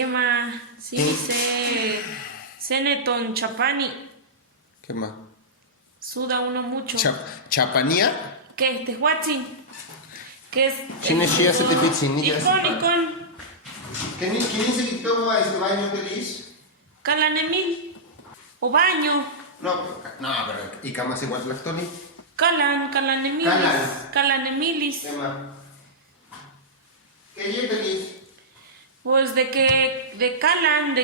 quema, sí, Ceneton Chapani. ¿Qué más? Suda uno mucho. ¿Chapanía? ¿Qué es Tehuatzin? ¿Qué es? Chineshia se te pizzin, ni ya. Icon. ¿Quién dice que todo este baño feliz? Calanemil. O baño. No, pero ¿y cómo se igual las Tony? Calanemilis. Calanemilis. ¿Qué más? ¿Qué es feliz? Pues de Calan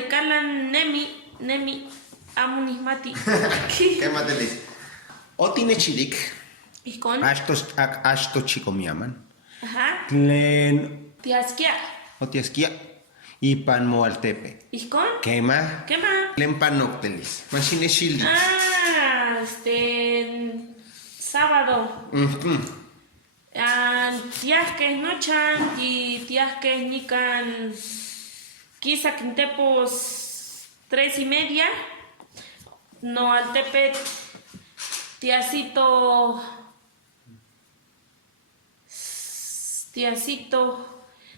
Nemi, Amunismati. ¿Qué más feliz? O tiene chilik. ¿Y con? Ashto chico mi aman. Ajá. Tlen. Tiasquia. O tiasquia. Y pan moaltepe. ¿Y con? ¿Qué más? ¿Qué más? Tlen panoctelis. Machine chili. Sábado. Tiasques nochan y tiasques nican quizá quintepos 3:30. No al tepe tiacito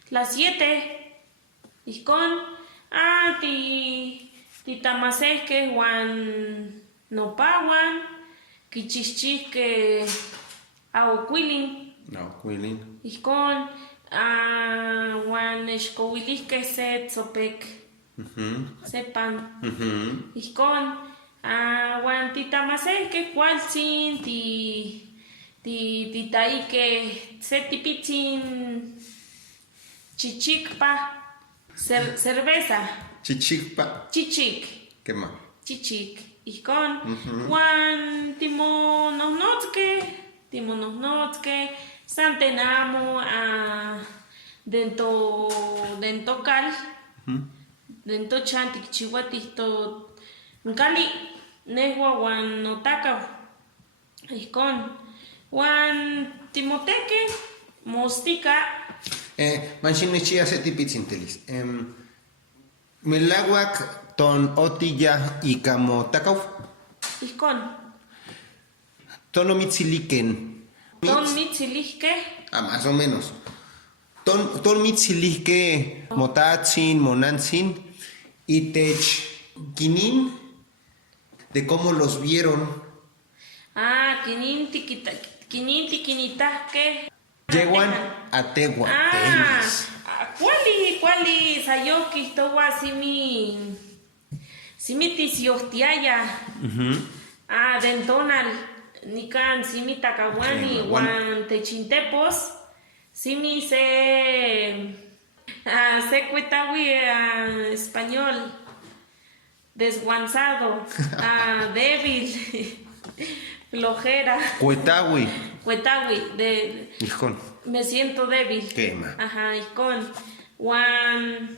las 7 y con ti tamases que Juan no pawan kichichis que aoquilin No, Quilin. y con Juan escowilis que se sopek sepan y con Juan ti tamases que cual sin ti tai que se tipitin chichikpa cerveza chichik ¿Qué más? chichik y con Juan timonosnotske santenamo dento cal dento chantik chihuatito cali nehua Juan notaka y con Juan timoteque mostica Manchine chia se tipitzintelis. Milaguac ton otilla y camo tacau. y con Tono mitziliken. Ton mitzilisque Más o menos. Ton mitzilique motatzin, monantzin y tech quinin de cómo los vieron. Quininitasque Lleguan a Tegua. ¿Cuál sayoki towa simi tisiostiaya? Dentonal nikan simi takawani wan techintepos simi se cuetawi español desguanzado débil flojera Cuetawi. de Hijón. me siento débil. Quema. Ajá, y con Juan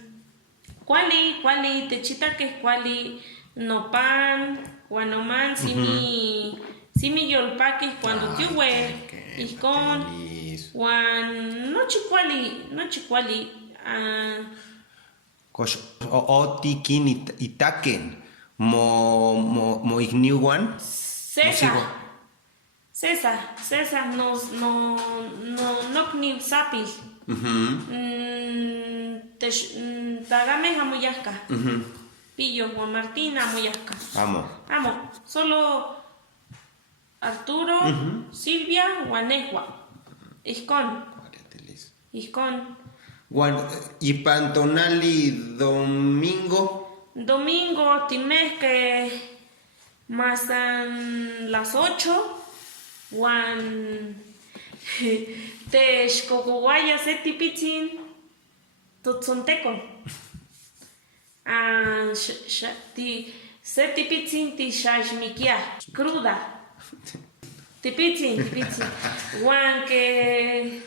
cuali techita que cuali no pan guanoman simi yolpaki cuando tiuwe y con Juan no chicuali Kosh otikin itaken mo igniwan. César no kni sapi. Tagame amuyasca. Pillo Juan Martín amuyasca. Amo. Solo Arturo, Silvia, Juanejua. Iscon. Y Pantonali Domingo, Timés que más las 8. Juan Texcocoguaya Setipitzin Totzonteco. Setipitzin Tishashmikia. Cruda. Tipitzin. Juan que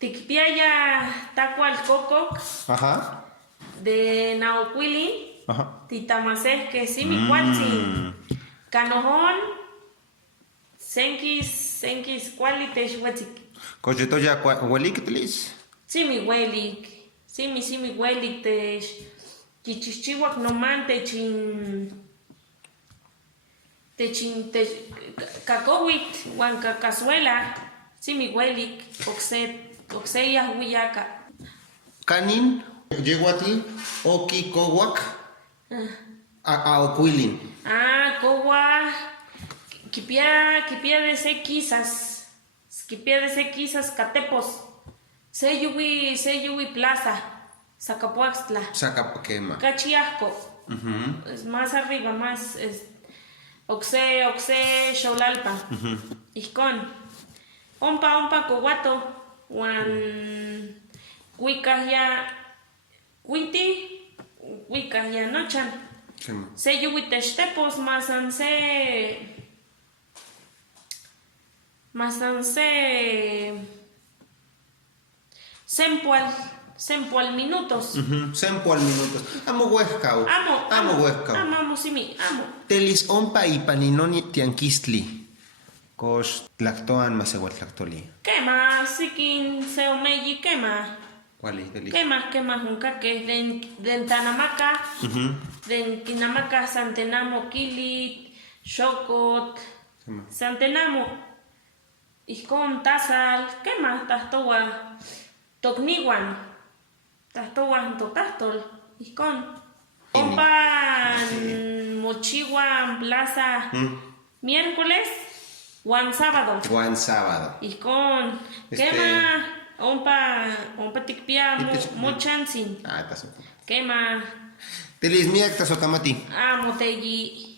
Tikpiaya Tacual Coco. Ajá. De Nauquili. Ajá. Titamases que Simi Cualtzin. Canojón. Senkis quality huetik. Cocheto ya huelik tlis. Simi huelik te chichichihuac noman te cacowit huanca cazuela. Simi huelik oxeya huillaca. Canin Yehuatl, Oki, Kowak, Oquilin. Ah, kowa. Kipia de se quizas. Kipia de se quizas catepos. Seyuwi plaza. Zacapuaxtla. Sacapaquema. Cachiasco. Es más arriba, más. Oxe, Xolalpa. Iscon. Ompa, Coguato. Juan. Huicas ya. Huicas ya nochan. Se yuitestepos masanse sempual minutos. Sempual minutos. Amo huescao. Amo huescao. Amo, simi, amo. Telis ompa y paninoni tianquistli. Cos lactoan más igual lactoli. Quema, sikin seomeyi, quema. ¿Cuál es, Telis? Quema, junca que den Tanamaca, den Kinamaca, Santenamo, Kilit, Xocot, Santenamo, Iscon, Tazal, quema, Tastoa, Tocniwan, Tastoa, Totastol, Iscon, Ompan, Mochiwan, Plaza, miércoles, Juan sábado. Iscon, quema. Ompa tikpia mochansin. Ah, estás. Quema. Telis miak tasocamati. Amo teyi.